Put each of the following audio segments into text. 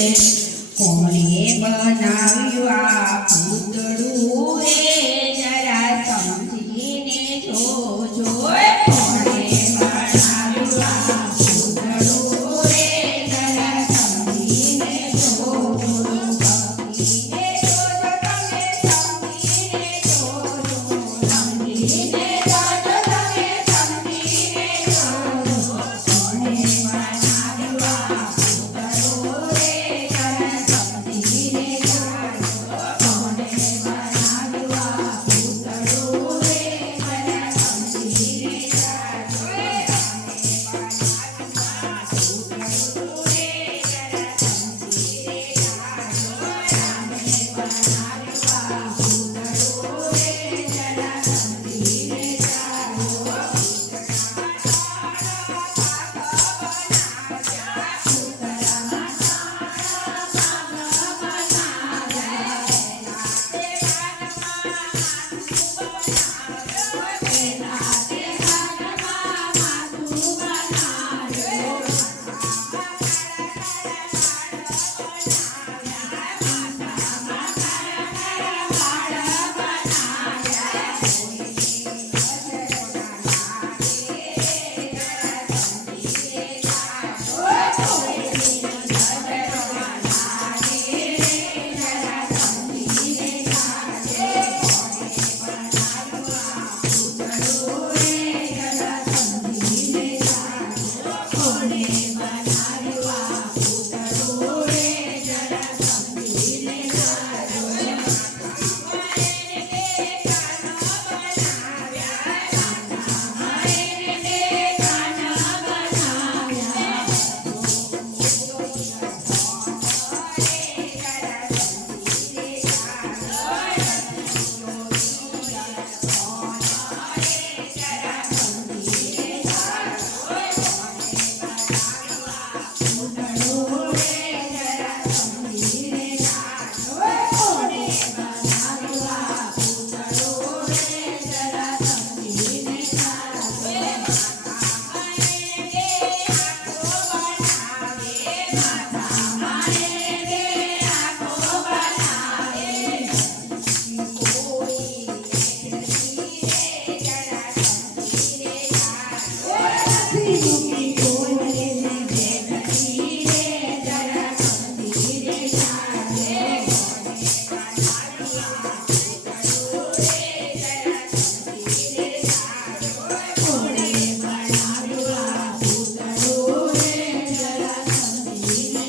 કોણે બનાવ્યું આ પૂતળું રે જરા સમજીને જોજો. કોણે બનાવ્યું આ પૂતળું રે જરા સમજીને જોજો. સમજીને જોજો તમે સમજીને જોજો. સમજીને જોજો તમે સમજીને જોજો. કોણે બનાવ્યું આ પૂતળું રે જરા સમજીને જોજો. કોણે બનાવ્યું આ પૂતળું રે જરા સમજીને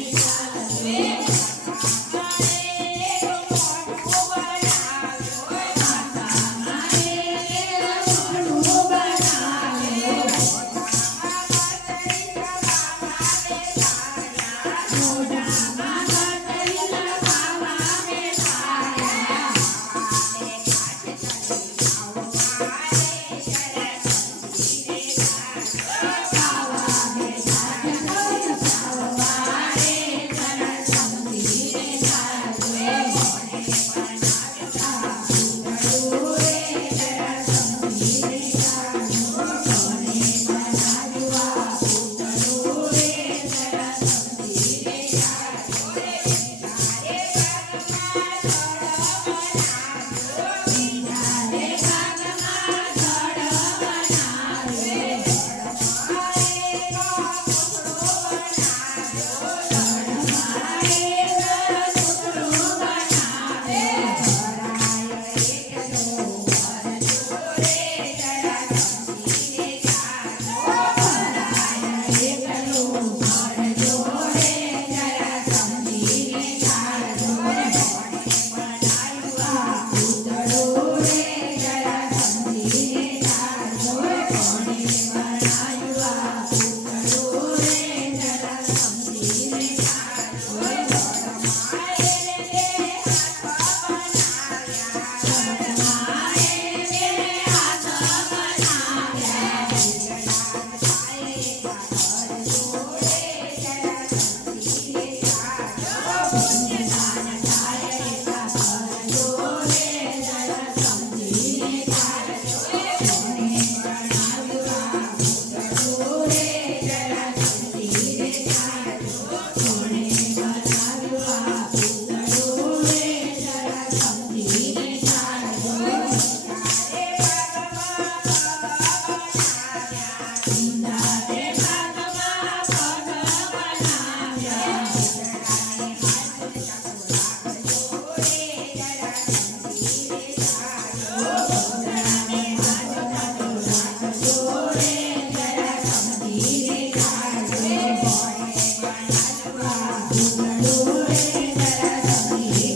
સુંદરે ભાગમાં પગ બનાવ્યા ઉંદરાને હાથ ચાકુ રાખજો રે જરા સમજીને જાજો ઉંદરાને હાથ ચાકુ રાખજો રે જરા સમજીને જાજો ભોળે બનાવવા ઉંદરું રે જરા સમજીને